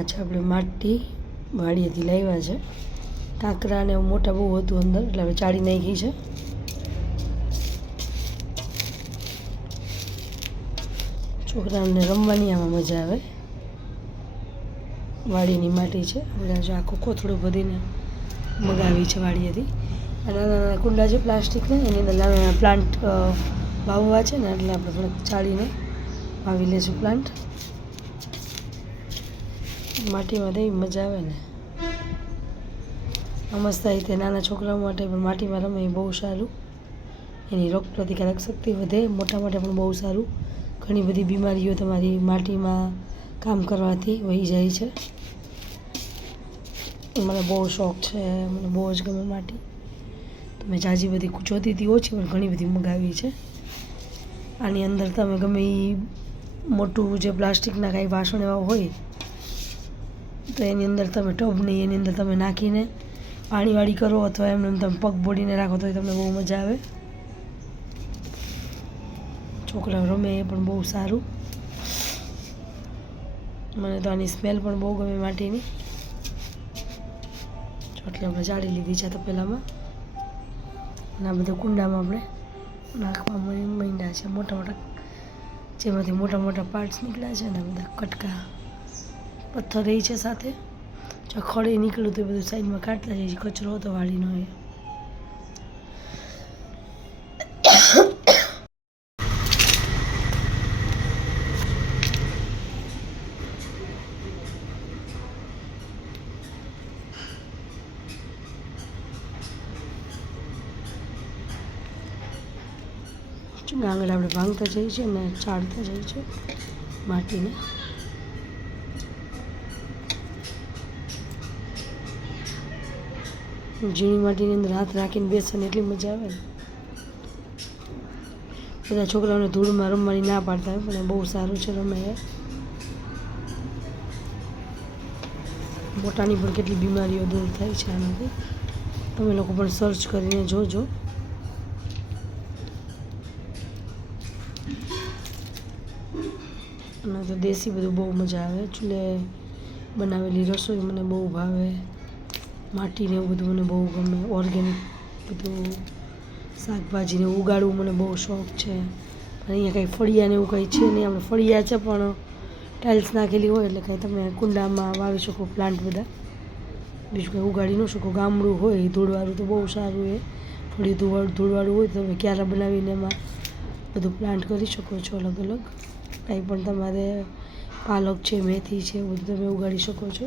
આ છે આપણે માટી વાડીએથી લાવ્યા છે. કાંકરા ને મોટા બહુ હતું અંદર એટલે હવે ચાળી નાખી છે. છોકરાઓને રમવાની આમાં મજા આવે. વાડીની માટી છે. આપણે જો આખો કોથળો ભરીને મગાવી છે વાડીએથી. નાના નાના કુંડા છે પ્લાસ્ટિકના, એની અંદર નાના નાના પ્લાન્ટ વાવવા છે ને એટલે આપણે થોડાક ચાળીને વાવી લઈશું પ્લાન્ટ. માટીમાં તો મજા આવે ને. મસ્ત રીતે નાના છોકરાઓ માટે પણ માટીમાં રમે એ બહુ સારું. એની રોગ પ્રતિકારક શક્તિ વધે. મોટા માટે પણ બહુ સારું. ઘણી બધી બીમારીઓ તમારી માટીમાં કામ કરવાથી વહી જાય છે. મને બહુ શોખ છે, મને બહુ જ ગમે માટી. તો મેં જાજી બધી જોતી હતી ઓછી પણ ઘણી બધી મગાવી છે. આની અંદર તમે ગમે એ મોટું જે પ્લાસ્ટિકના કાંઈ વાસણ એવા હોય તો એની અંદર તમે ટબની એની અંદર તમે નાખીને પાણીવાળી કરો અથવા એમને તમે પગ બોડીને રાખો તો તમને બહુ મજા આવે. છોકરાઓ રમે એ પણ બહુ સારું. મને તો આની સ્મેલ પણ બહુ ગમે માટીની. એટલે આપણે જાળી લીધી છે તપેલામાં અને આ બધા કુંડામાં આપણે નાખવા માંડ્યા છે. મોટા મોટા જેમાંથી મોટા મોટા પાર્ટ્સ નીકળ્યા છે ને બધા કટકા પથ્થર રહી છે સાથે. જો ખડે નીકળ્યું તો એ બધું સાઈડમાં કાઢતા જાય છે. કચરો હતો વાળીનો એ. આંગળ આપણે ભાંગતા જઈએ છીએ ને ચાળતા જઈએ છીએ માટીને. ઝીણી માટીની અંદર હાથ રાખીને બેસવાની એટલી મજા આવે ને. બધા છોકરાઓને ધૂળમાં રમવાની ના પાડતા હોય પણ બહુ સારું છે રમે એ. મોટાની પણ કેટલી બીમારીઓ દૂર થાય છે આનાથી. તમે લોકો પણ સર્ચ કરીને જોજો. અને તો દેશી બધું બહુ મજા આવે. ચૂલે બનાવેલી રસોઈ મને બહુ ભાવે. માટીને એવું બધું મને બહુ ગમે. ઓર્ગેનિક બધું શાકભાજીને ઉગાડવું મને બહુ શોખ છે. પણ અહીંયા કંઈ ફળિયાને એવું કંઈ છે નહીં. આપણે ફળિયા છે પણ ટાઇલ્સ નાખેલી હોય એટલે કંઈ તમે કુંડામાં વાવી શકો પ્લાન્ટ બધા. બીજું કંઈ ઉગાડી ન શકો. ગામડું હોય ધૂળવાળું તો બહુ સારું. એ ફળિયું ધૂળવાળું હોય તો તમે ક્યારા બનાવીને એમાં બધું પ્લાન્ટ કરી શકો છો અલગ અલગ. કંઈ પણ તમારે પાલક છે, મેથી છે, બધું તમે ઉગાડી શકો છો.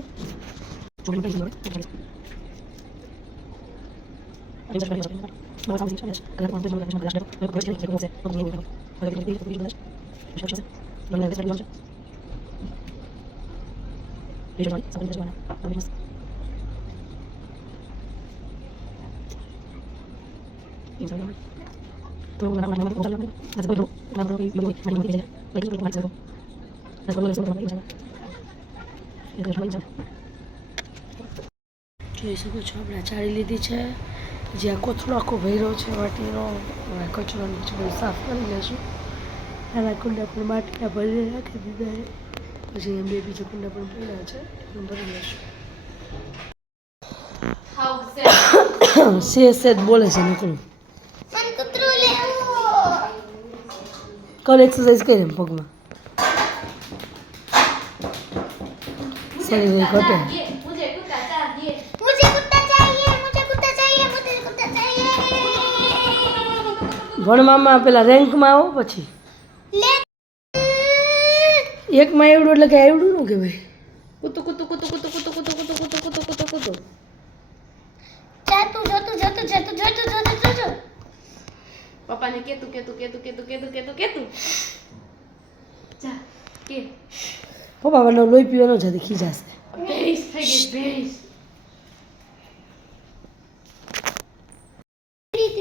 જોઈ શકો છો આપણે ચાળી લીધી છે. જે આ કોથળો આખો ભર્યો છે માટીનો. કચરો પછી બધું સાફ કરી લઈશું. નાના કુંડા પણ માટીના ભરીને રાખી દીધા છે. પછી એમ બે બીજા કુંડા પણ પડ્યા છે એ ભરી લઈશું. સેજ બોલે છે નીકળું. કલ એક્સરસાઇઝ કરી એમ પગમાં શરીર ઘટે. ભણવામાં પેલા રેન્કમાં આવો પછી એકમાં એવડું એટલે કે એવડું નું કે ભાઈ કુતું કુતું કુતું કુતું કુતું કુતું કુતું કુતું કુતું કુતું કુતું જાતું જતું જતું જતું જતું જતું જતું પપ્પાને કેતું કેતું કેતું કેતું કેતું કેતું કેતું જા કે પપ્પા મને લોહી પીવાનો છે ખીજાશે. ભેંસ થઈ ગઈ ભેંસ.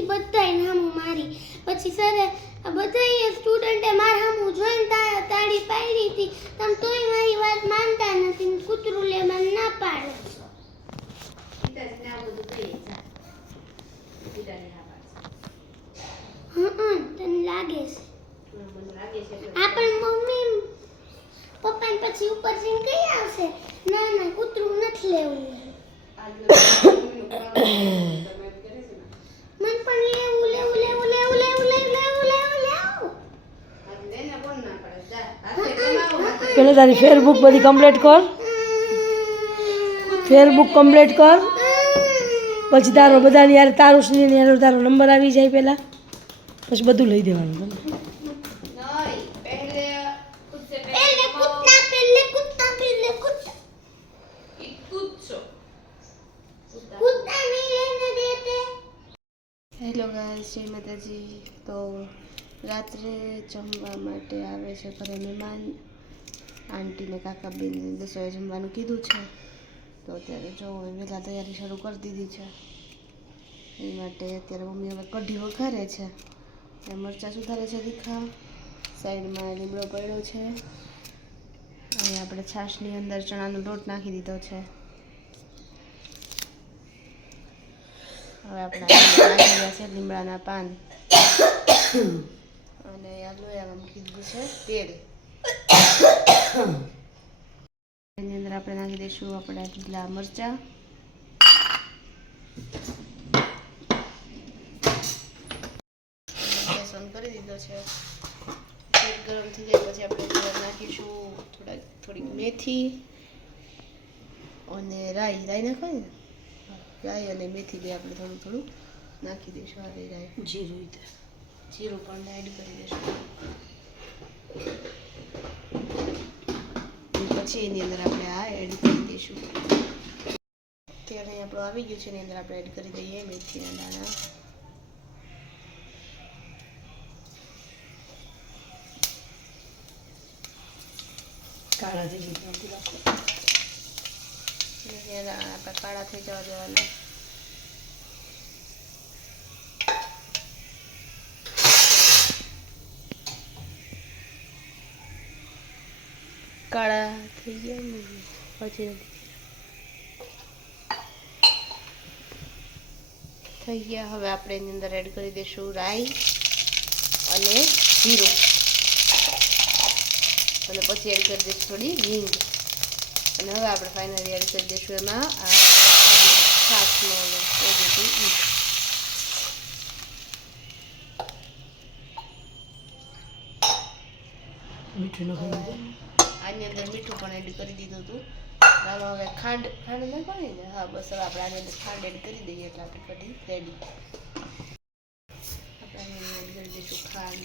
બધાય નામું મારી પછી સર બધાય સ્ટુડન્ટે મારા સામું જોઈને તાળી પાડી હતી. તમે તોય મારી વાત માનતા નથી. કૂતરું લે મને ના પાડો છો. પિતાજીને આ બધું કહીએ જા. પિતાજી હા પાડશે. તને લાગે છે મને લાગે છે આ પણ મમ્મી પપ્પાને પછી ઉપર જઈને કઈ આવશે ના ના કૂતરું નથી લેવું મન પણ લેવું લેવું લેવું લેવું લેવું લેવું લેવું લેવું પેલા તારી ફેરબુક બધી કમ્પ્લીટ કર, ફેરબુક કમ્પ્લીટ કર, પછી તારો બધાની યાર તારું સ્નેહ યાર તારો નંબર આવી જાય પહેલાં, પછી બધું લઈ દેવાનું તને. पहले कुत्ता पहले कुत्ता कुत्ता नहीं लेने देते। હેલો ગાઈસ, જય માતાજી. તો રાત્રે જમવા માટે આવે છે ઘરે મહેમાન. આંટીને કાકાબેન 10 વાગે જમવાનું કીધું છે. તો અત્યારે જો વહેલા તૈયારી શરૂ કરી દીધી છે. એ માટે અત્યારે મમ્મી હવે કઢી વઘારે છે, એ મરચાં સુધારે છે તીખા, સાઈડમાં લીમડો પડ્યો છે, અને આપણે છાશની અંદર ચણાનો લોટ નાખી દીધો છે. હવે આપણે નાખી રહ્યા છે લીમડાના પાન, અને આ લોયામાં મૂકી દીધું છે તેલ. એની અંદર આપણે નાખી દઈશું આપણા લીલા મરચાં, ગેસ ઓન કરી દીધો છે. તેલ ગરમ થઈ જાય પછી આપણે અંદર નાખીશું થોડીક મેથી અને રાઈ નાખવાની ને, રાઈ અને મેથી બે આપણે થોડું થોડું નાખી દઈશું. આ રાઈ જીરું પણ એડ કરી દઈશું. પછી એની અંદર આપણે આ એડ કરી દઈશું. તેલ અહીં આપણું આવી ગયું છે, એની અંદર આપણે એડ કરી દઈએ મેથીના દાણા. કાળા થઈ જાય આપણે કાળા થઈ જવા દેવાના. કાળા થઈ ગયા ને પછી થઈ ગયા. હવે આપણે એની અંદર એડ કરી દઈશું રાઈ અને જીરું, અને પછી એડ કરી દઈશું થોડી હિંગ, અને હવે આપણે ફાઇનલી એડ કરી દઈશું એમાં આ છાશનો મીઠું નાખી આની અંદર મીઠું પણ એડ કરી દીધું હતું. આમાં હવે ખાંડ નાખવાની ને, હા બસ હવે આપણે આની અંદર ખાંડ એડ કરી દઈએ એટલે આપણી કઢી રેડી. આપણે આની અંદર એડ કરી દઈશું ખાંડ,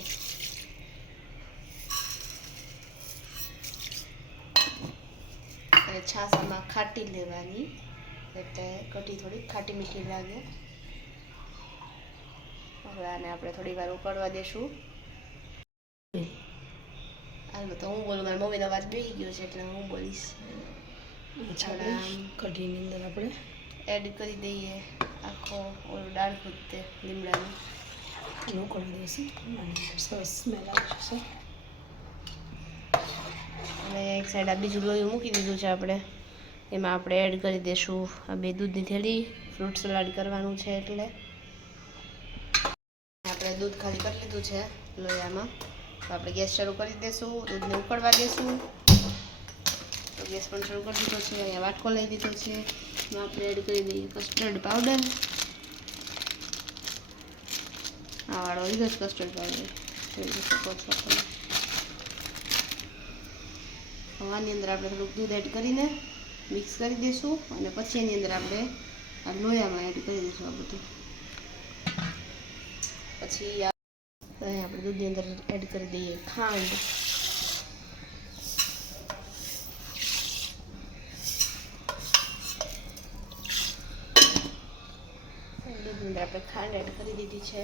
અને છાશ આમાં ખાટી લેવાની એટલે કઢી થોડી ખાટી મીઠી લાગે. હવે આને આપણે થોડી વાર ઉકળવા દેશું. હાલ તો હું બોલું, મારી મમ્મીનો અવાજ બેસી ગયો છે એટલે હું બોલીશ. કઢીની અંદર આપણે એડ કરી દઈએ આખો ઓલું દાળ ખૂટતે લીમડાનું, ઉકળવા દઈશું, સરસ સ્મેલ આવશે. અને એક સાઈડ આ બીજું લોહી મૂકી દીધું છે આપણે, એમાં આપણે એડ કરી દઈશું આ 2 દૂધની થેલી. ફ્રૂટ સલાડ કરવાનું છે એટલે આપણે દૂધ ખાલી કરી લીધું છે લોયામાં. તો આપણે ગેસ શરૂ કરી દઈશું, દૂધને ઉકળવા દઈશું. તો ગેસ પણ શરૂ કરી દીધો છે. અહીંયા વાટકો લઈ દીધો છે, એમાં આપણે એડ કરી દઈએ કસ્ટર્ડ પાવડર. આ વાળો લીધો છે કસ્ટર્ડ પાવડર, જોઈ શકો છો તમે. આની અંદર આપણે થોડુંક દૂધ એડ કરીને મિક્સ કરી દઈશું, અને પછી એની અંદર આપણે આ લોયામાં એડ કરી દઈશું આ બધું. પછી આપણે દૂધની અંદર એડ કરી દઈએ ખાંડ, દૂધની અંદર આપણે ખાંડ એડ કરી દીધી છે.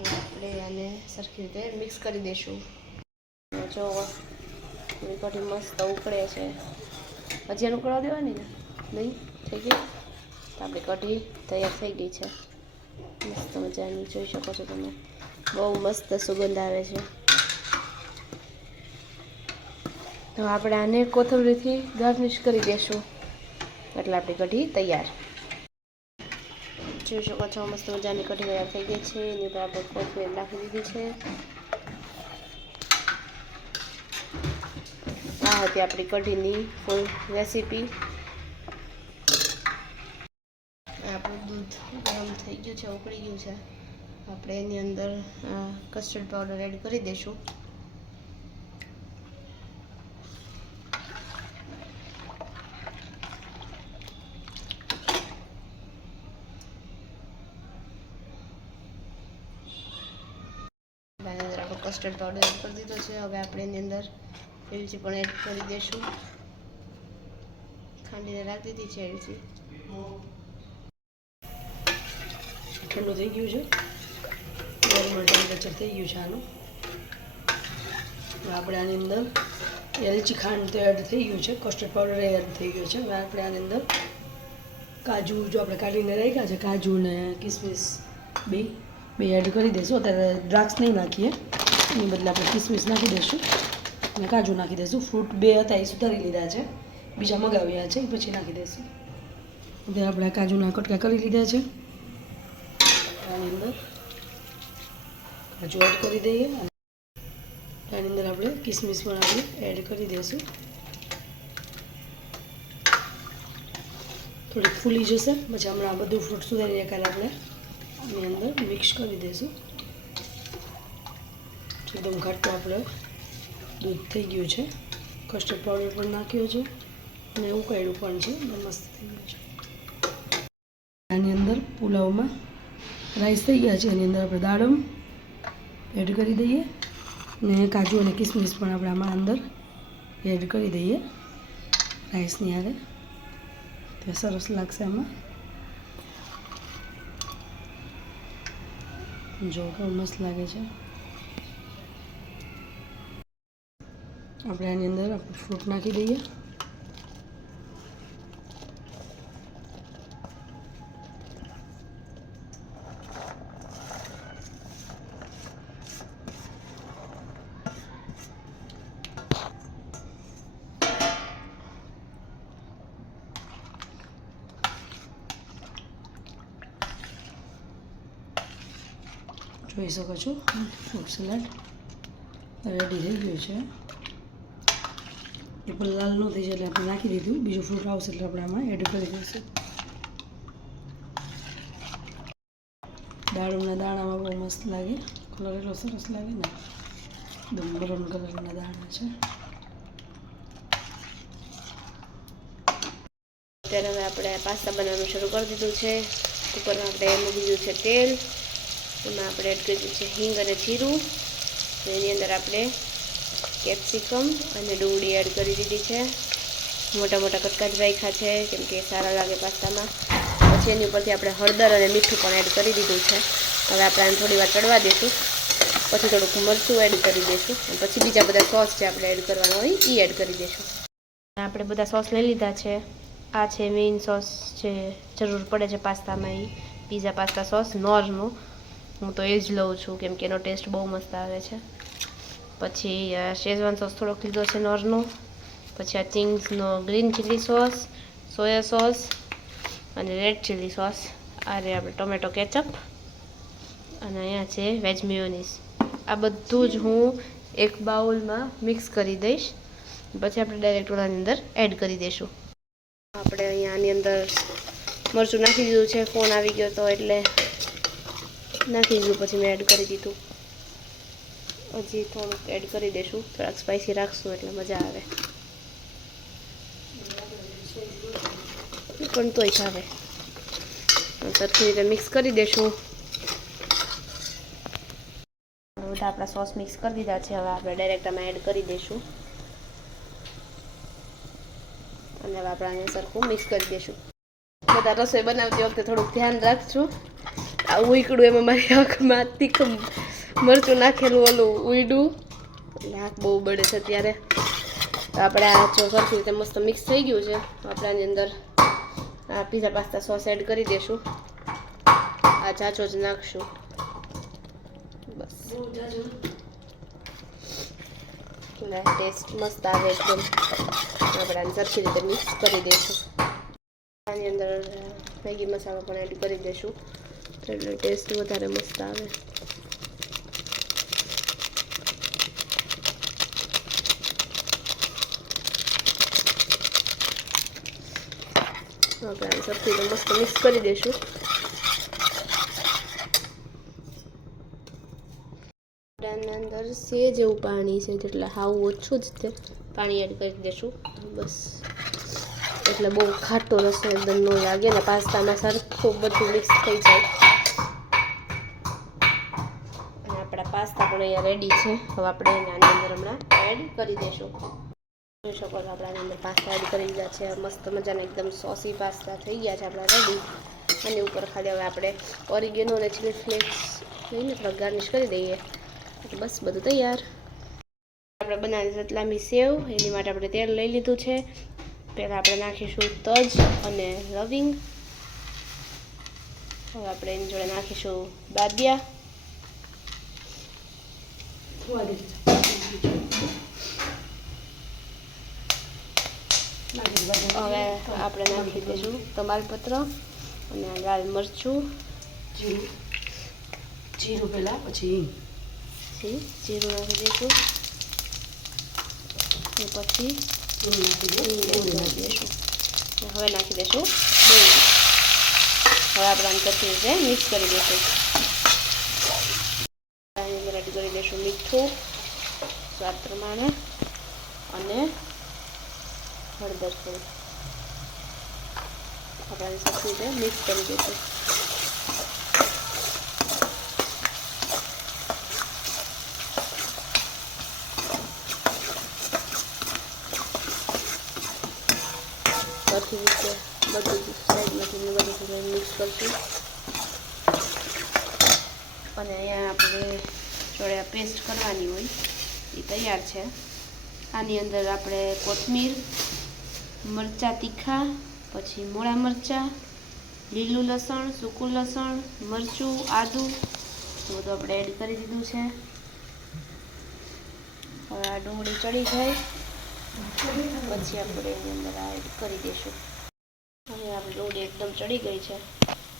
આપણે આને સરખી રીતે મિક્સ કરી દઈશું. જો કઢી મસ્ત ઉકળે છે, હજી એનું ઉકળવા દેવાની ને નહીં થઈ ગઈ. તો આપણી કઢી તૈયાર થઈ ગઈ છે, મસ્ત મજાની. જોઈ શકો છો તમે, બહુ મસ્ત સુગંધ આવે છે. તો આપણે આને કોથમરીથી ગાર્નિશ કરી દઈશું એટલે આપણી કઢી તૈયાર. જોઈ શકો છો મસ્ત મજાની કઢી તૈયાર થઈ ગઈ છે. એની ઉપર આપણે કોથમીર નાખી દીધી છે. આ આ હતી આપણી કઢીની ફૂલ રેસીપી. આપણું દૂધ ગરમ થઈ ગયું છે, ઉકળી ગયું છે. આપણે એની અંદર કસ્ટર્ડ પાવડર એડ કરી દઈશું. એની અંદર આપણો કસ્ટર્ડ પાવડર એડ કરી દીધો છે. હવે આપણે એની અંદર એલચી પણ એડ કરી દઈશું. ખાંડીને રાખી દીધી છે એલચી. ઠંડુ થઈ ગયું છે, નોર્મલ ટેમ્પરેચર થઈ ગયું છે આનું. આપણે આની અંદર એલચી ખાંડ તો એડ થઈ ગયું છે, કસ્ટર્ડ પાવડર એડ થઈ ગયો છે. હવે આપણે આની અંદર કાજુ જો આપણે કાઢીને રાખ્યા છે, કાજુ ને કિસમિસ બે એડ કરી દઈશું. અત્યારે દ્રાક્ષ નહીં નાખીએ, એની બદલે આપણે કિસમિસ નાખી દઈશું અને કાજુ નાખી દઈશું. ફ્રૂટ બે હતા એ સુધારી લીધા છે, બીજા મગાવ્યા છે એ પછી નાખી દઈશું. અત્યારે આપણે કાજુના કટકા કરી લીધા છે. આની અંદર કાજુ એડ કરી દઈએ. આની અંદર આપણે કિસમિસ પણ આપણે એડ કરી દઈશું. થોડીક ફૂલી જશે પછી હમણાં બધું ફ્રૂટ સુધારીને કાલે આપણે આની અંદર મિક્સ કરી દઈશું. એકદમ ઘાટું આપણે દૂધ થઈ ગયું છે, કસ્ટર્ડ પાવડર પણ નાખ્યો છે અને ઉકાળ્યું પણ છે, મસ્ત થઈ ગયું છે. આની અંદર પુલાવમાં રાઈસ થઈ ગયા છે, એની અંદર આપણે દાડમ એડ કરી દઈએ ને કાજુ અને કિસમિસ પણ આપણે આમાં અંદર એડ કરી દઈએ રાઈસની હારે. તે સરસ લાગશે આમાં. જો કેવું મસ્ત લાગે છે. આપણે આની અંદર આપણે ફ્રૂટ નાખી દઈએ. જોઈ શકો છો ફ્રૂટ સલાડ રેડી થઈ ગયું છે. એ પણ લાલ ન થઈ જાય એટલે આપણે નાખી દીધું. બીજું ફ્રૂટ આવશે એટલે આપણે આમાં એડ કરી દઈશું. દાડમના દાણામાં બહુ મસ્ત લાગે, કલર એટલો સરસ લાગે ને, એકદમ બ્રાઉન કલરના દાણા છે. અત્યારે હવે આપણે પાસ્તા બનાવવાનું શરૂ કરી દીધું છે. કુકરમાં આપણે મૂકી દીધું છે તેલ. એમાં આપણે એડ કરી દીધું છે હિંગ અને જીરું. એની અંદર આપણે કેપ્સિકમ અને ડુંગળી એડ કરી દીધી છે. મોટા મોટા કટકા જ રાખ્યા છે કેમ કે સારા લાગે પાસ્તામાં. પછી એની ઉપરથી આપણે હળદર અને મીઠું પણ એડ કરી દીધું છે. હવે આપણે આને થોડી વાર ચડવા દઈશું. પછી થોડુંક મરચું એડ કરી દઈશું અને પછી બીજા બધા સોસ જે આપણે એડ કરવાના હોય એ એડ કરી દઈશું. આપણે બધા સોસ લઈ લીધા છે. આ છે મેઇન સોસ જે જરૂર પડે છે પાસ્તામાં, એ પીઝા પાસ્તા સોસ નોરનો. હું તો એ જ લઉં છું કેમ કે એનો ટેસ્ટ બહુ મસ્ત આવે છે. પછી શેઝવાન સોસ થોડોક લીધો છે નોરનો. પછી આ ચિંગ્સનો green chilli sauce, soya sauce અને રેડ ચીલી સોસ. આ રે આપણે ટોમેટો કેચઅપ અને અહીંયા છે વેજ મેયોનીઝ. આ બધું જ હું એક બાઉલમાં મિક્સ કરી દઈશ. પછી આપણે ડાયરેક્ટ ઓલાની અંદર એડ કરી દઈશું. આપણે અહીંયા આની અંદર મરચું નાખી દીધું છે. ફોન આવી ગયો તો એટલે નાખી દીધું, પછી મેં એડ કરી દીધું. હજી થોડુંક એડ કરી દઈશું, થોડાક સ્પાઈસી રાખશું એટલે મજા આવે. પણ તોય ચાલે. સરખી રીતે મિક્સ કરી દઈશું. બધા આપણા સોસ મિક્સ કરી દીધા છે. હવે આપણે ડાયરેક્ટ આમાં એડ કરી દઈશું અને હવે આપણે અહીંયા સરખું મિક્સ કરી દઈશું. બધા રસોઈ બનાવતી વખતે થોડુંક ધ્યાન રાખશું. આ ઉઈકડું એમાં મારી આંખમાં તીખું મરચું નાખેલું ઓલું ઉઈડું એટલે હાથ બહુ બળે છે અત્યારે. તો આપણે આ જો સરખી રીતે મસ્ત મિક્સ થઈ ગયું છે. તો આપણે આની અંદર આ પીઝા પાસ્તા સોસ એડ કરી દઈશું. આ ચાચો જ નાખશું બસ. ટેસ્ટ મસ્ત આવે એકદમ. આપણે આને સરખી રીતે મિક્સ કરી દઈશું. આની અંદર મેગી મસાલો પણ એડ કરી દઈશું એટલે ટેસ્ટ વધારે મસ્ત આવે. આપણે સરખી રીતે મસ્ત મિક્સ કરી દઈશું. આની અંદર સેજ એવું પાણી છે, એટલે હાવ ઓછું જ તે પાણી એડ કરી દઈશું. બસ એટલે બહુ ખાટો રસો એકદમ ન લાગે ને પાસ્તામાં સરખું બધું મિક્સ થઈ જાય. અને આપણા પાસ્તા પણ અહીંયા રેડી છે. હવે આપણે એને આની અંદર હમણાં એડ કરી દઈશું. જોઈ શકો છો આપણે આની અંદર પાસ્તા એડ કરી દીધા છે. મસ્ત મજાના એકદમ સોસી પાસ્તા થઈ ગયા છે આપણા રેડી. અને ઉપર ખાલી હવે આપણે ઓરિગેનો અને ચીલી ફ્લેક્સ લઈને થોડા ગાર્નિશ કરી દઈએ. બસ બધું તૈયાર. આપણે બનાવેલી રતલામી સેવ, એની માટે આપણે તેલ લઈ લીધું છે. પહેલાં આપણે નાખીશું તજ અને લવિંગ. હવે આપણે એની જોડે નાખીશું બાદિયા. હવે આપણે નાખી દઈશું તમાલપત્ર અને લાલ મરચું, જીરું પહેલાં પછી જીરું નાખી દઈશું અને પછી નાખી દઈશું. હવે નાખી દઈશું ડુંગળી. હવે આપણે આમ સરખી રીતે મિક્સ કરી દઈશું. એની અંદર એડ કરી દઈશું મીઠું સ્વાદ પ્રમાણે અને હળદર થોડું. આપણે સરખી રીતે મિક્સ કરી દઈશું. સરખી રીતે બધું સાઈડમાંથી બધું મિક્સ કરશું. અને અહીંયા આપણે જોડે પેસ્ટ કરવાની હોય એ તૈયાર છે. આની અંદર આપણે કોથમીર, મરચાં તીખા, પછી મોળા મરચાં, લીલું લસણ, સૂકું લસણ, મરચું, આદું બધું આપણે એડ કરી દીધું છે. હવે આ ડુંગળી ચડી જાય પછી આપણે એની અંદર આ એડ કરી દઈશું. હવે આપણી ડુંગળી એકદમ ચડી ગઈ છે.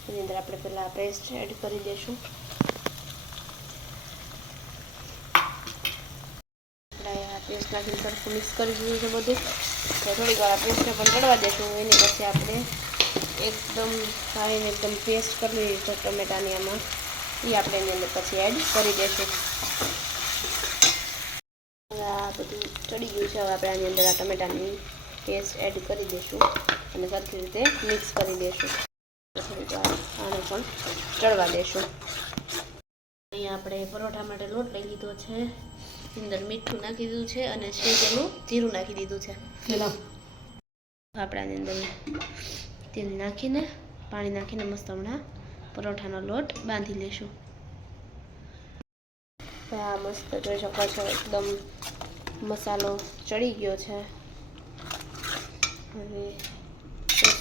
એની અંદર આપણે પહેલાં પેસ્ટ એડ કરી દઈશું. પેસ્ટ નાખીને સરખું મિક્સ કરી દીધું છે બધું. તો થોડીક વાર આ પેસ્ટને પણ ચડવા દઈશું. એની પછી આપણે એકદમ સારીને એકદમ પેસ્ટ કરી છે ટમેટાની આમાં, એ આપણે એની અંદર પછી એડ કરી દઈશું. આ બધું ચડી ગયું છે. હવે આપણે આની અંદર આ ટમેટાની પેસ્ટ એડ કરી દઈશું અને સરખી રીતે મિક્સ કરી દઈશું. થોડીક વાર આને પણ ચડવા દઈશું. અહીંયા આપણે પરોઠા માટે લોટ લઈ લીધો છે. અંદર મીઠું નાખી દીધું છે અને શેકેલું જીરું નાખી દીધું છે. આપણે આની અંદર તેલ નાખીને પાણી નાખીને મસ્ત હમણાં પરોઠાનો લોટ બાંધી લઈશું. આ મસ્ત જોઈ શકો છો એકદમ મસાલો ચડી ગયો છે. હવે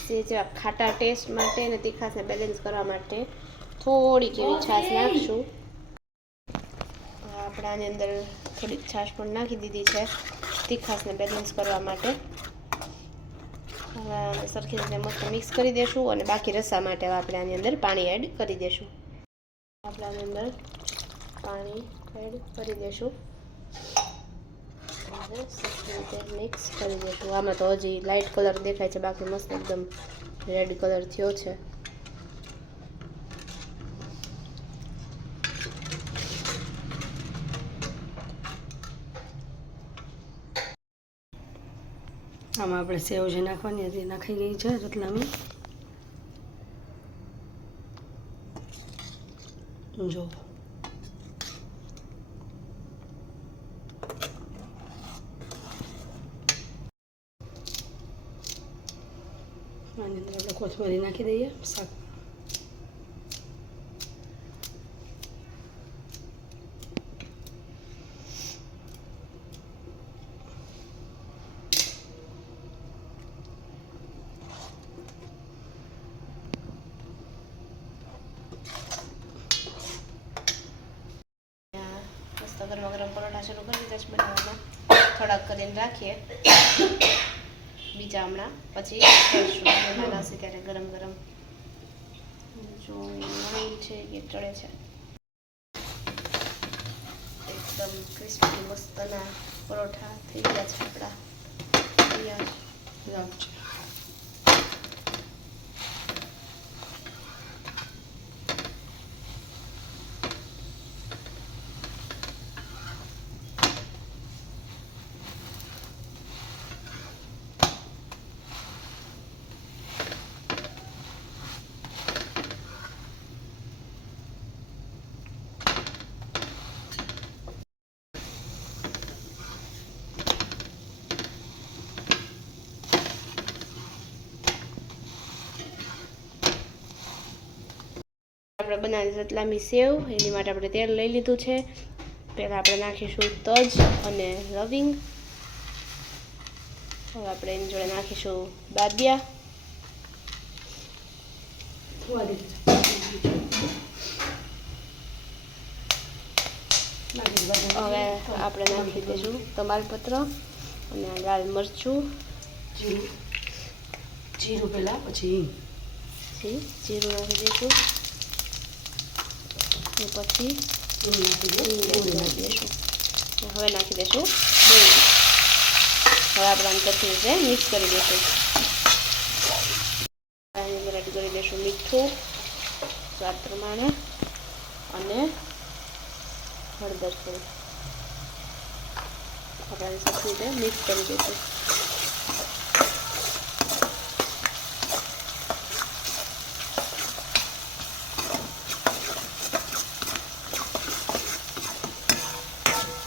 સેજ ખાટા ટેસ્ટ માટે અને તીખાશને બેલેન્સ કરવા માટે થોડીક એવી છાશ નાખશું. આપણે આની અંદર થોડીક છાશ પણ નાખી દીધી છે તીખાશને બેલેન્સ કરવા માટે. હવે સરખી રીતે મસ્ત મિક્સ કરી દઈશું અને બાકી રસા માટે આપણે આની અંદર પાણી એડ કરી દઈશું. આપણે આની અંદર પાણી એડ કરી દઈશું અને સરખી રીતે મિક્સ કરી દઈશું. આમાં તો હજી લાઇટ કલર દેખાય છે, બાકી મસ્ત એકદમ રેડ કલર થયો છે. આમાં આપણે સેવ જે નાખવાની હતી નાખી ગઈ છે રતલામી. જો આની અંદર આપણે કોથમરી નાખી દઈએ. શાક ગરમા ગરમ પરોઠા શરૂ કરી દીધા છે બનાવવામાં. થોડાક કરીને રાખીએ, બીજા હમણાં પછી કરીશું. મહેમાન આવશે ત્યારે ગરમ ગરમ. જો નવી છે કે ચડે છે. એકદમ ક્રિસ્પી મસ્તના પરોઠા થઈ ગયા છે આપણા તૈયાર. આપણે બનાવેલી રતલામી સેવ, એની માટે આપણે તેલ લઈ લીધું છે. પહેલાં આપણે નાખીશું તજ અને લવિંગ. હવે આપણે એની જોડે નાખીશું બાદિયા. હવે આપણે નાખી દઈશું તમાલપત્ર અને લાલ મરચું, જીરું પહેલાં પછી જીરું નાખી દઈશું અને પછી નાખી દઈશું. હવે નાખી દઈશું ડુંગળી. હવે આપણે આમ સરખી રીતે મિક્સ કરી દઈશું. એની અંદર એડ કરી દઈશું મીઠું સ્વાદ પ્રમાણે અને હળદર થોડી. આપણે સરખી રીતે મિક્સ કરી દઈશું.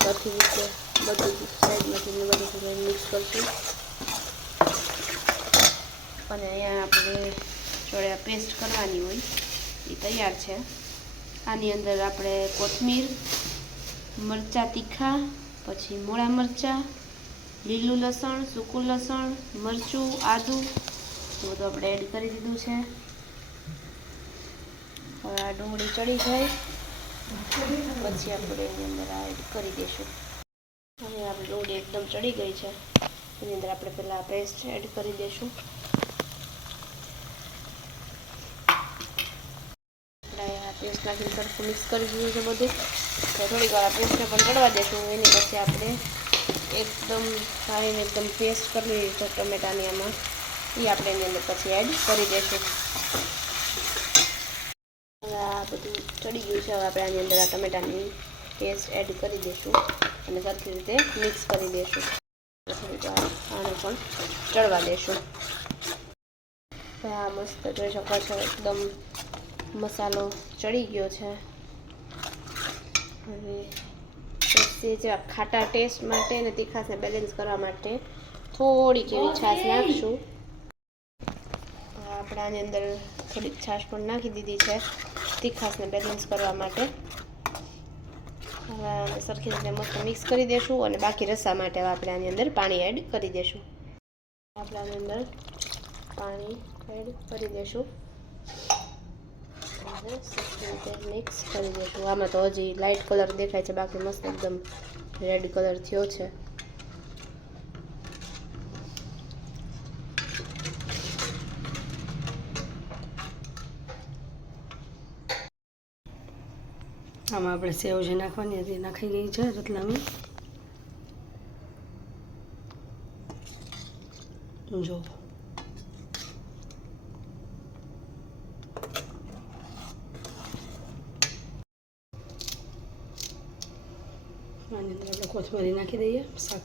સરખી રીતે બધું સાઈડમાંથી બધું મિક્સ કરશું. અને અહીંયા આપણે જોડે પેસ્ટ કરવાની હોય એ તૈયાર છે. આની અંદર આપણે કોથમીર, મરચાં તીખા, પછી મોળા મરચાં, લીલું લસણ, સૂકું લસણ, મરચું, આદું બધું આપણે એડ કરી દીધું છે. હવે આ ડુંગળી ચડી જાય પછી આપણે એની અંદર આ એડ કરી દઈશું. હવે આપણી ડુંગળી એકદમ ચડી ગઈ છે. એની અંદર આપણે પહેલાં પેસ્ટ એડ કરી દઈશું. પેસ્ટ નાખીને સરખું મિક્સ કરી દીધું છે બધું. તો થોડીક વાર આ પેસ્ટને પણ ચડવા દઈશું. એની પછી આપણે એકદમ સારીને એકદમ પેસ્ટ કરી છે ટમેટાની આમાં, એ આપણે એની અંદર પછી એડ કરી દઈશું. હવે આ બધું ચડી ગયું છે. હવે આપણે આની અંદર આ ટમેટાની પેસ્ટ એડ કરી દઈશું અને સરખી રીતે મિક્સ કરી દઈશું. થોડીક વાર આને પણ ચડવા દઈશું. આ મસ્ત જોઈ શકો છો એકદમ મસાલો ચડી ગયો છે. હવે ખાટા ટેસ્ટ માટે અને તીખાશને બેલેન્સ કરવા માટે થોડીક એવી છાશ નાખશું. આપણે આની અંદર થોડીક છાશ પણ નાખી દીધી છે તીખાશને બેલેન્સ કરવા માટે. હવે સરખી રીતે મસ્ત મિક્સ કરી દઈશું અને બાકી રસા માટે આપણે આની અંદર પાણી એડ કરી દઈશું. આપણે આની અંદર પાણી એડ કરી દઈશું. સરખી રીતે મિક્સ કરી દઈશું. આમાં તો હજી લાઇટ કલર દેખાય છે, બાકી મસ્ત એકદમ રેડ કલર થયો છે. આમાં આપણે સેવ જે નાખવાની હતી નાખી ગઈ છે રતલામી. જો આની અંદર આપણે કોથમરી નાખી દઈએ. શાક